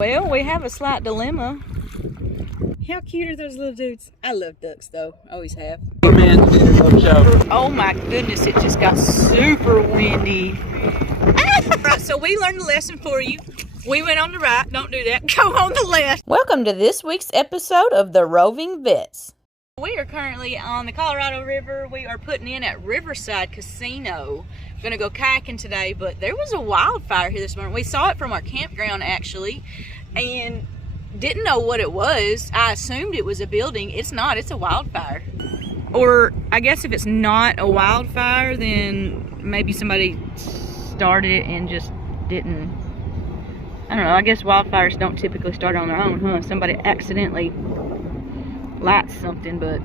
Well, we have a slight dilemma. How cute are those little dudes? I love ducks though, always have. Oh my goodness, it just got super windy. Right, so we learned a lesson for you. We went on the right, don't do that, go on the left. Welcome to this week's episode of The Roving Vets. We are currently on the Colorado River. We are putting in at Riverside Casino. We're gonna go kayaking today, but there was a wildfire here this morning. We saw it from our campground actually, and didn't know what it was. I assumed it was a building. It's not, it's a wildfire. Or I guess if it's not a wildfire, then maybe somebody started it and just didn't. I don't know, I guess wildfires don't typically start on their own, huh? Somebody accidentally lights something, but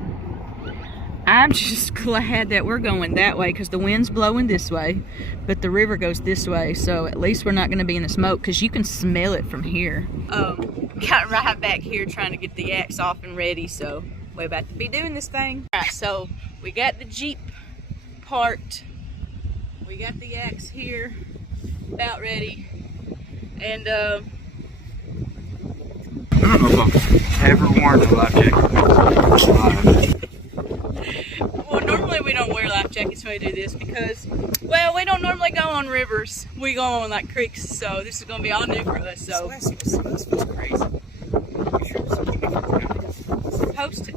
I'm just glad that we're going that way because the wind's blowing this way, but the river goes this way, so at least we're not going to be in the smoke because you can smell it from here. Got right back here trying to get the axe off and ready, so we're about to be doing this thing. All right, so we got the Jeep parked, we got the axe here, about ready, and I don't know if I've ever worn a life jacket. Well, normally we don't wear life jackets when we do this because, well, we don't normally go on rivers. We go on like creeks, so this is going to be all new for us. So This was crazy.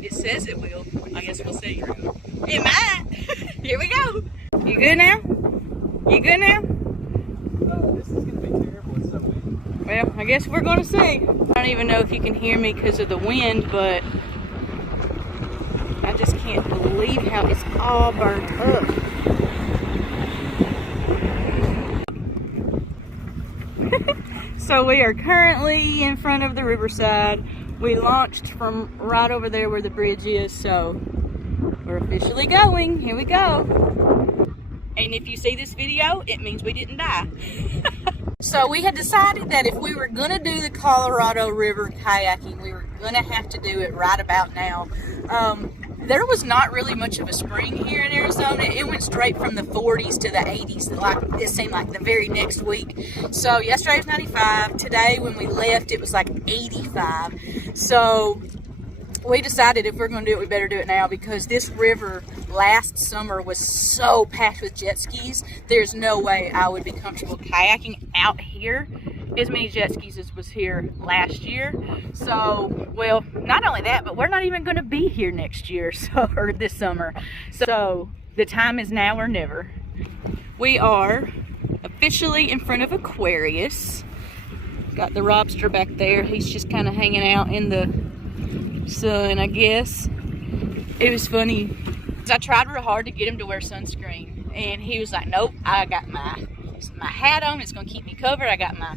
it says it will. I guess we'll see. It might. Here we go. You good now? You good now? This is going to be terrible. It's so windy. Well, I guess we're going to see. I don't even know if you can hear me because of the wind, but I just can't believe how it's all burnt up. So we are currently in front of the Riverside. We launched from right over there where the bridge is, so we're officially going. Here we go. And if you see this video, it means we didn't die. So we had decided that if we were gonna do the Colorado River kayaking, we were gonna have to do it right about now. There was not really much of a spring here in Arizona. It went straight from the 40s to the 80s, like it seemed like the very next week. So yesterday was 95. Today when we left, it was like 85. So we decided if we're gonna do it, we better do it now because this river last summer was so packed with jet skis. There's no way I would be comfortable kayaking out here as many jet skis as was here last year. So, well, not only that, but we're not even going to be here next year, so, or this summer. So the time is now or never. We are officially in front of Aquarius. Got the lobster back there. He's just kind of hanging out in the sun, I guess. It was funny. I tried real hard to get him to wear sunscreen, and he was like, nope, I got my hat on. It's going to keep me covered. I got my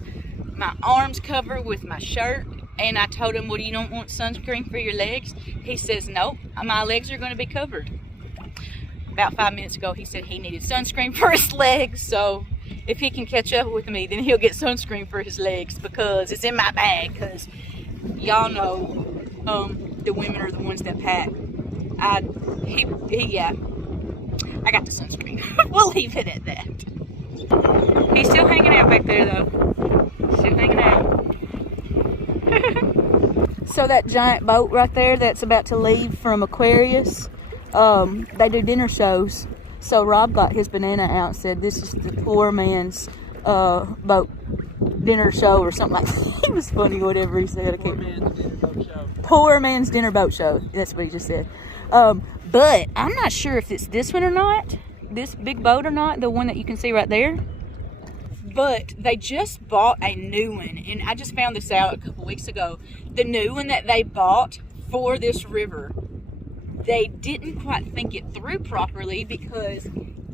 arms covered with my shirt. And I told him, well, you don't want sunscreen for your legs? He says, nope, my legs are going to be covered. About 5 minutes ago, he said he needed sunscreen for his legs. So if he can catch up with me, then he'll get sunscreen for his legs because it's in my bag. Because y'all know the women are the ones that pack. Yeah, I got the sunscreen. We'll leave it at that. He's still hanging out back there, though. Still hanging out. So that giant boat right there that's about to leave from Aquarius, they do dinner shows. So Rob got his banana out and said, this is the poor man's boat dinner show or something like that. It was funny, whatever he said. Poor man's dinner boat show. Poor man's dinner boat show. That's what he just said. But I'm not sure if it's this one or not, this big boat or not, the one that you can see right there. But they just bought a new one, and I just found this out a couple weeks ago. The new one that they bought for this river, they didn't quite think it through properly because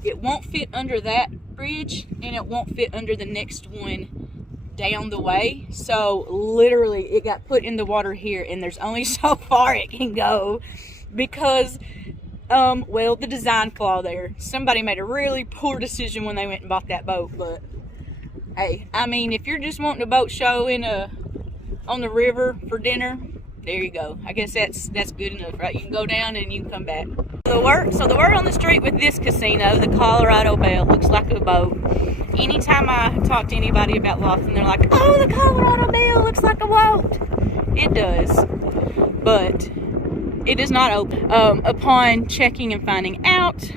it won't fit under that bridge and it won't fit under the next one down the way. So literally it got put in the water here, and there's only so far it can go because well, the design flaw there. Somebody made a really poor decision when they went and bought that boat. But hey, I mean, if you're just wanting a boat show on the river for dinner, there you go. I guess that's good enough, right? You can go down and you can come back. So the word on the street with this casino, the Colorado Belle, looks like a boat. Anytime I talk to anybody about Laughlin, they're like, oh, the Colorado Belle looks like a boat. It does, but it is not open. Upon checking and finding out,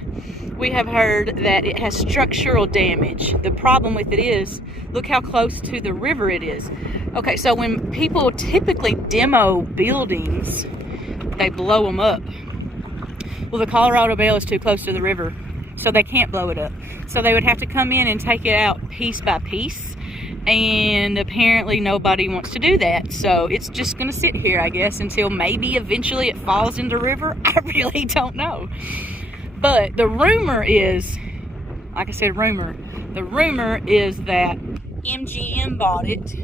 we have heard that it has structural damage. The problem with it is, look how close to the river it is. Okay, so when people typically demo buildings, they blow them up. Well, the Colorado Belle is too close to the river, so they can't blow it up. So they would have to come in and take it out piece by piece, and apparently nobody wants to do that. So it's just gonna sit here, I guess, until maybe eventually it falls in the river. I really don't know. But the rumor is, like I said, the rumor is that MGM bought it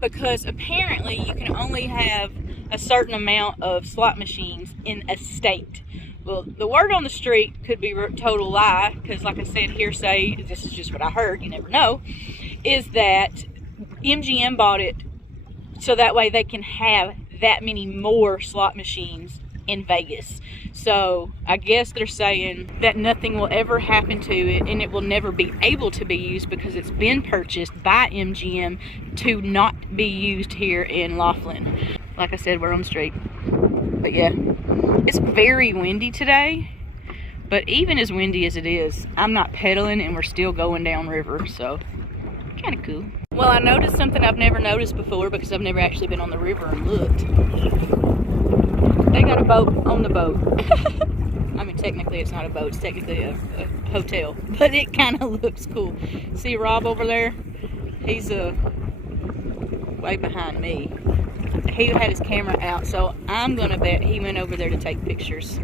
because apparently you can only have a certain amount of slot machines in a state. Well, the word on the street could be a total lie, because like I said, hearsay, this is just what I heard, you never know, is that MGM bought it so that way they can have that many more slot machines in Vegas. So I guess they're saying that nothing will ever happen to it, and it will never be able to be used because it's been purchased by MGM to not be used here in Laughlin. Like I said, we're on the street. But yeah, it's very windy today, but even as windy as it is, I'm not pedaling and we're still going down river, so kind of cool. Well, I noticed something I've never noticed before because I've never actually been on the river and looked. They got a boat on the boat. I mean, technically it's not a boat, it's technically a hotel, but it kind of looks cool. See Rob over there? He's way behind me. He had his camera out, so I'm gonna bet he went over there to take pictures,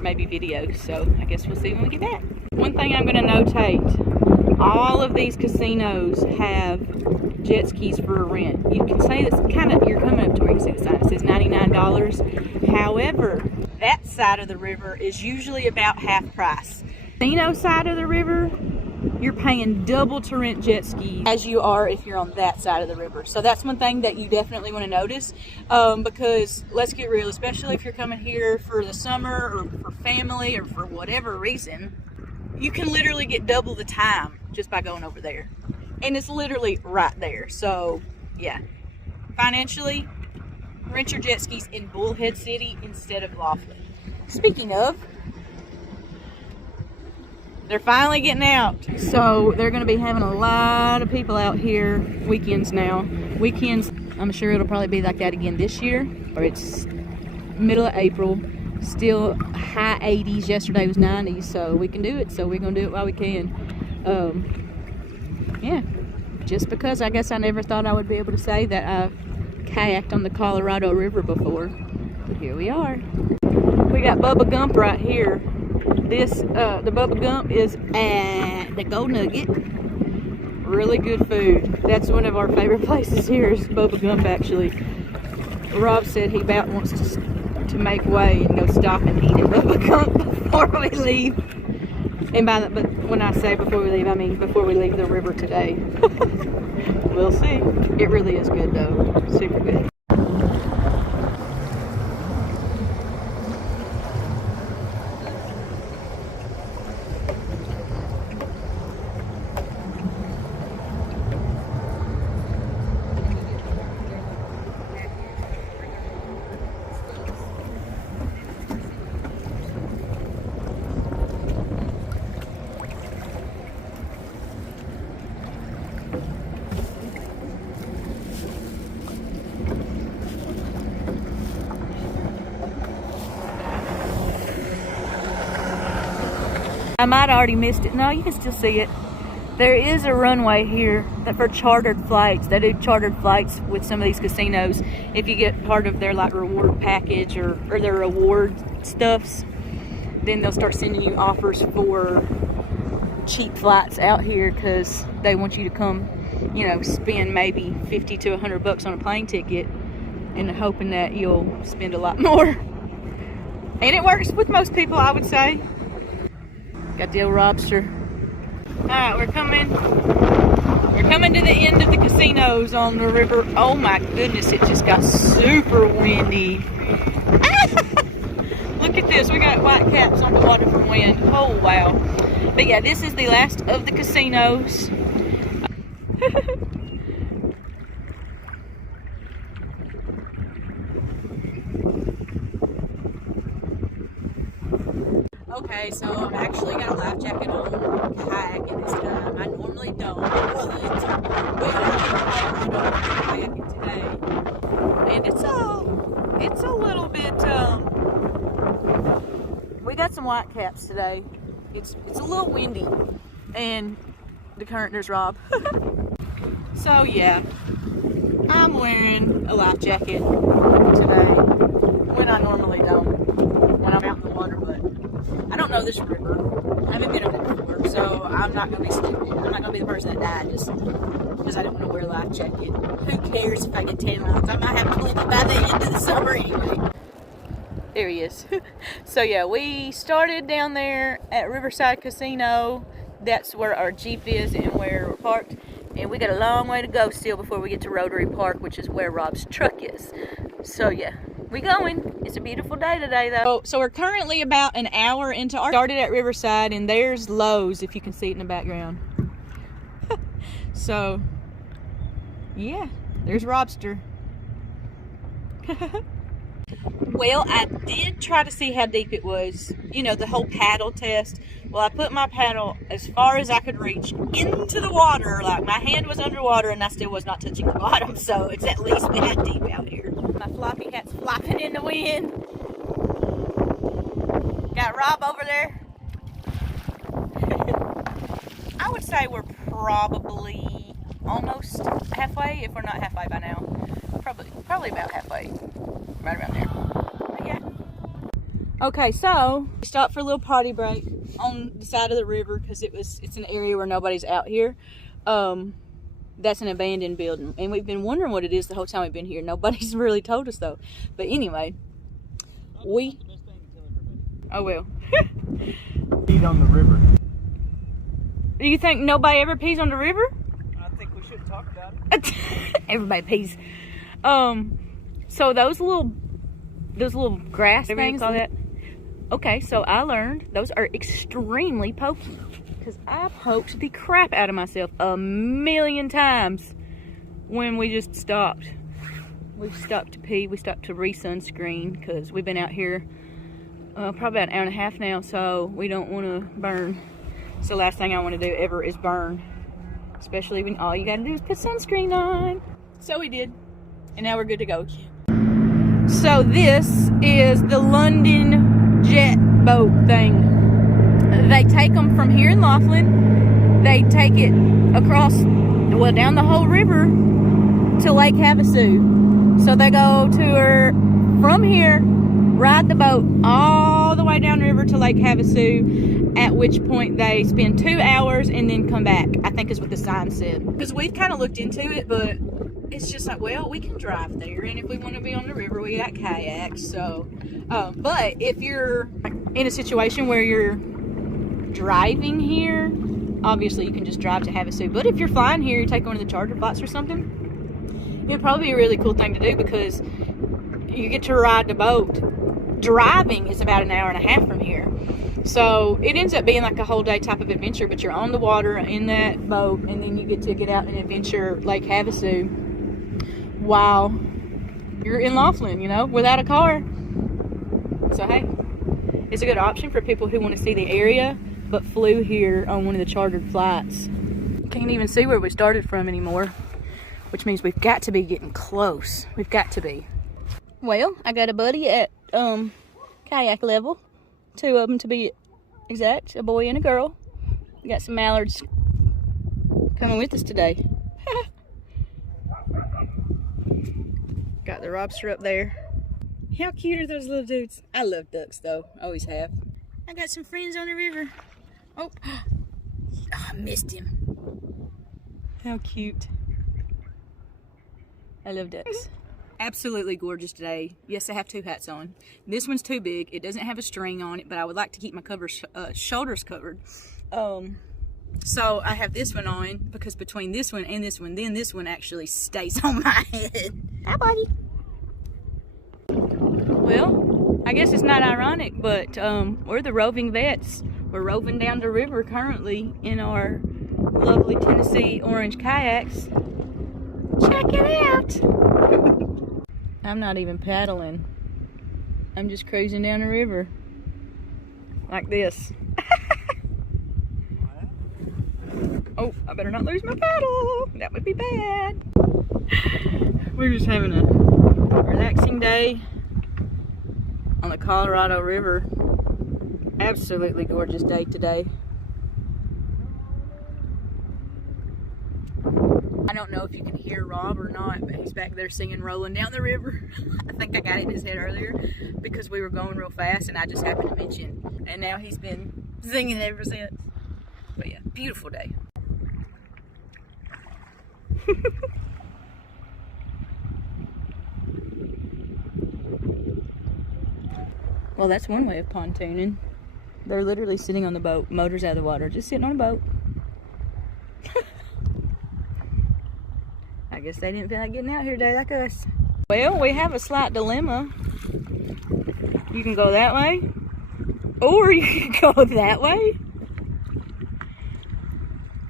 maybe videos, so I guess we'll see when we get back. One thing I'm gonna notate, all of these casinos have jet skis for rent. You can say that's kind of, you're coming up to where you can see the sign, it says $99. However, that side of the river is usually about half price. Casino side of the river, you're paying double to rent jet skis as you are if you're on that side of the river. So that's one thing that you definitely want to notice, because let's get real, especially if you're coming here for the summer or for family or for whatever reason, you can literally get double the time just by going over there. And it's literally right there. So yeah, financially, rent your jet skis in Bullhead City instead of Laughlin. Speaking of, they're finally getting out. So they're gonna be having a lot of people out here weekends now. Weekends, I'm sure it'll probably be like that again this year, or it's middle of April. Still high 80s, yesterday was 90s, so we can do it. So we're gonna do it while we can. Yeah, just because I guess I never thought I would be able to say that I've kayaked on the Colorado River before, but here we are. We got Bubba Gump right here. This, the Bubba Gump is the Gold Nugget. Really good food. That's one of our favorite places here is Bubba Gump, actually. Rob said he about wants to make way and go stop and eat at Bubba Gump before we leave. And but when I say before we leave, I mean before we leave the river today. We'll see. It really is good though. Super good. I might have already missed it. No, you can still see it. There is a runway here that for chartered flights. They do chartered flights with some of these casinos. If you get part of their like reward package or their reward stuffs, then they'll start sending you offers for cheap flights out here because they want you to come, you know, spend maybe 50 to 100 bucks on a plane ticket and hoping that you'll spend a lot more. And it works with most people, I would say. Got the old lobster. Alright, we're coming to the end of the casinos on the river. Oh my goodness, it just got super windy. Look Look at this. We got white caps on the water from wind. Oh, wow. But yeah, this is the last of the casinos. Okay, so I've actually got a life jacket on, kayaking this time. I normally don't, but we are kayaking today, and it's a little bit. We got some white caps today. It's a little windy, and the current, there's Rob. So yeah, I'm wearing a life jacket today when I normally don't, when I'm out in the water, but I don't know this river. I haven't been over it before, so I'm not going to be stupid. I'm not going to be the person that died just because I didn't want to wear a life jacket. Who cares if I get 10 miles? I might have plenty by the end of the summer anyway. There he is. So yeah, we started down there at Riverside Casino. That's where our Jeep is and where we're parked. And we got a long way to go still before we get to Rotary Park, which is where Rob's truck is. So yeah, we going. It's a beautiful day today though. So we're currently about an hour into our started at Riverside, and there's Lowe's if you can see it in the background. So yeah, there's Robster. Well, I did try to see how deep it was, you know, the whole paddle test. Well, I put my paddle as far as I could reach into the water, like my hand was underwater, and I still was not touching the bottom, so it's at least that deep out here. My floppy hat's flopping in the wind. Got Rob over there. I would say we're probably almost halfway, if we're not halfway by now. Probably about halfway, right around there. But yeah. Okay, so we stopped for a little potty break on the side of the river because it's an area where nobody's out here. That's an abandoned building, and we've been wondering what it is the whole time we've been here. Nobody's really told us though. But anyway, oh well. Peed on the river. Do you think nobody ever pees on the river? I think we should talk about it. Everybody pees. So those little grass things, all that. Okay, so I learned those are extremely pokey because I poked the crap out of myself a million times when we just stopped. We stopped to pee. We stopped to re-sunscreen because we've been out here probably about an hour and a half now, so we don't want to burn. It's the last thing I want to do ever is burn, especially when all you got to do is put sunscreen on. So we did, and now we're good to go again. So this is the London jet boat thing. They take them from here in Laughlin. They take it across, well, down the whole river to Lake Havasu. So they go from here, ride the boat all the way down the river to Lake Havasu, at which point they spend 2 hours and then come back, I think is what the sign said. Because we've kind of looked into it, but it's just like, well, we can drive there, and if we want to be on the river, we got kayaks. So, but if you're in a situation where you're driving here, obviously you can just drive to Havasu. But if you're flying here, you take one of the charter flights or something, it'd probably be a really cool thing to do because you get to ride the boat. Driving is about an hour and a half from here. So it ends up being like a whole day type of adventure, but you're on the water in that boat, and then you get to get out and adventure Lake Havasu while you're in Laughlin, you know, without a car. So hey, it's a good option for people who want to see the area but flew here on one of the chartered flights. Can't even see where we started from anymore, which means we've got to be getting close. We've got to be. Well, I got a buddy at kayak level, 2 of them to be exact, a boy and a girl. We got some mallards coming with us today. Got the lobster up there. How cute are those little dudes? I love ducks though, always have. I got some friends on the river. Oh, I missed him. How cute. I love ducks. Absolutely gorgeous day. Yes, I have 2 hats on. This one's too big. It doesn't have a string on it, but I would like to keep my shoulders covered. So I have this one on because between this one and this one, then this one actually stays on my head. Hi, buddy. Well, I guess it's not ironic, but we're the roving vets. We're roving down the river currently in our lovely Tennessee orange kayaks. Check it out! I'm not even paddling. I'm just cruising down the river. Like this. Oh, I better not lose my paddle. That would be bad. We're just having a relaxing day on the Colorado River. Absolutely gorgeous day today. I don't know if you can hear Rob or not, but he's back there singing Rolling Down the River. I think I got it in his head earlier because we were going real fast and I just happened to mention. And now he's been singing ever since. But yeah, beautiful day. Well, that's one way of pontooning. They're literally sitting on the boat, motors out of the water, just sitting on a boat. I guess they didn't feel like getting out here today like us. Well, we have a slight dilemma. You can go that way, or you can go that way.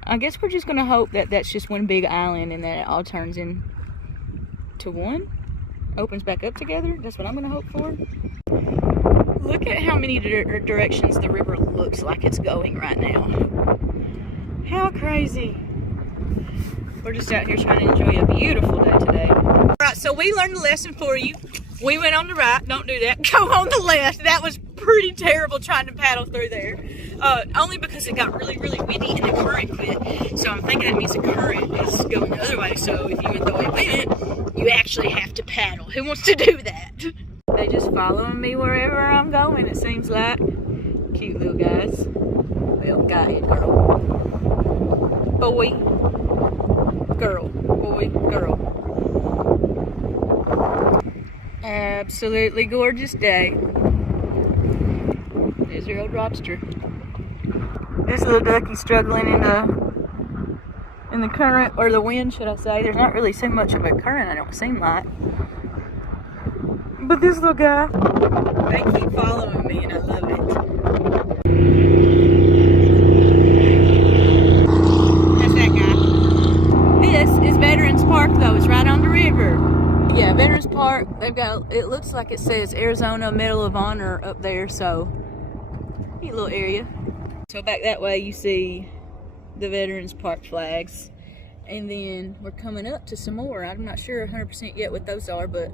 I guess we're just gonna hope that that's just one big island and that it all turns into one. Opens back up together. That's what I'm gonna hope for. Look at how many directions the river looks like it's going right now. How crazy. We're just out here trying to enjoy a beautiful day today. All right, so we learned a lesson for you. We went on the right. Don't do that. Go on the left. That was pretty terrible trying to paddle through there. Only because it got really, really windy and the current quit. So I'm thinking that means the current is going the other way. So if you went the way we went, you actually have to paddle. Who wants to do that? They just following me wherever I'm going, it seems like. Cute little guys. Well, guy and girl. Boy. Girl. Boy. Girl. Absolutely gorgeous day. There's your old lobster. This little ducky's struggling in the current, or the wind, should I say. There's not really so much of a current, I don't seem like. But this little guy, they keep following me and I love it. That's that guy. This is Veterans Park though, it's right on the river. Yeah, Veterans Park, they've got, it looks like it says Arizona Medal of Honor up there, so neat little area. So back that way you see the Veterans Park flags. And then we're coming up to some more. I'm not sure 100% yet what those are, but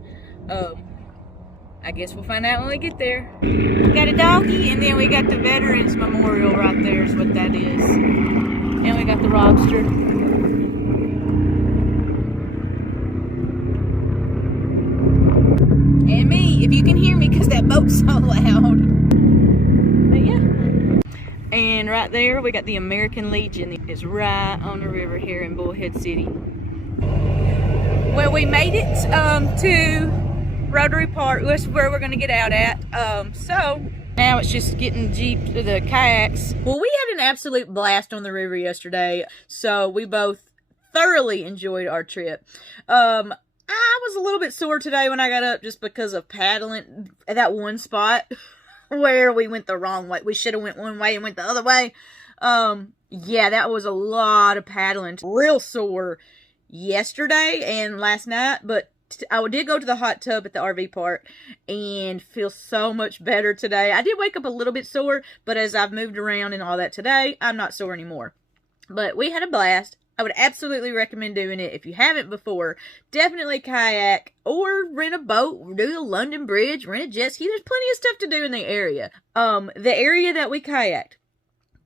I guess we'll find out when we get there. We got a doggy, and then we got the Veterans Memorial right there is what that is. And we got the lobster. And me, if you can hear me, because that boat's so loud. But yeah. And right there, we got the American Legion. It's right on the river here in Bullhead City. Well, we made it to Rotary Park. That's where we're gonna get out at. So now it's just getting the kayaks. Well, we had an absolute blast on the river yesterday, so we both thoroughly enjoyed our trip. I was a little bit sore today when I got up just because of paddling at that one spot where we went the wrong way. We should have went one way and went the other way. Yeah, that was a lot of paddling. Real sore yesterday and last night, but I did go to the hot tub at the RV park and feel so much better today. I did wake up a little bit sore, but as I've moved around and all that today, I'm not sore anymore. But we had a blast. I would absolutely recommend doing it. If you haven't before, definitely kayak or rent a boat, do the London Bridge, rent a jet ski. There's plenty of stuff to do in the area. The area that we kayaked,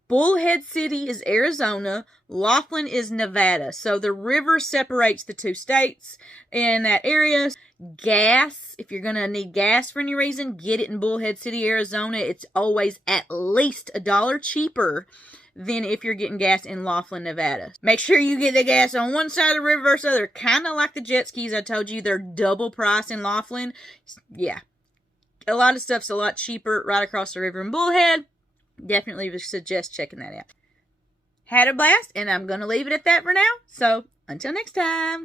Bullhead City is Arizona, Laughlin is Nevada. So the river separates the two states in that area. Gas, if you're going to need gas for any reason, get it in Bullhead City, Arizona. It's always at least $1 cheaper than if you're getting gas in Laughlin, Nevada. Make sure you get the gas on one side of the river versus the other. Kind of like the jet skis I told you. They're double price in Laughlin. Yeah. A lot of stuff's a lot cheaper right across the river in Bullhead. Definitely would suggest checking that out. Had a blast, and I'm going to leave it at that for now. So, until next time.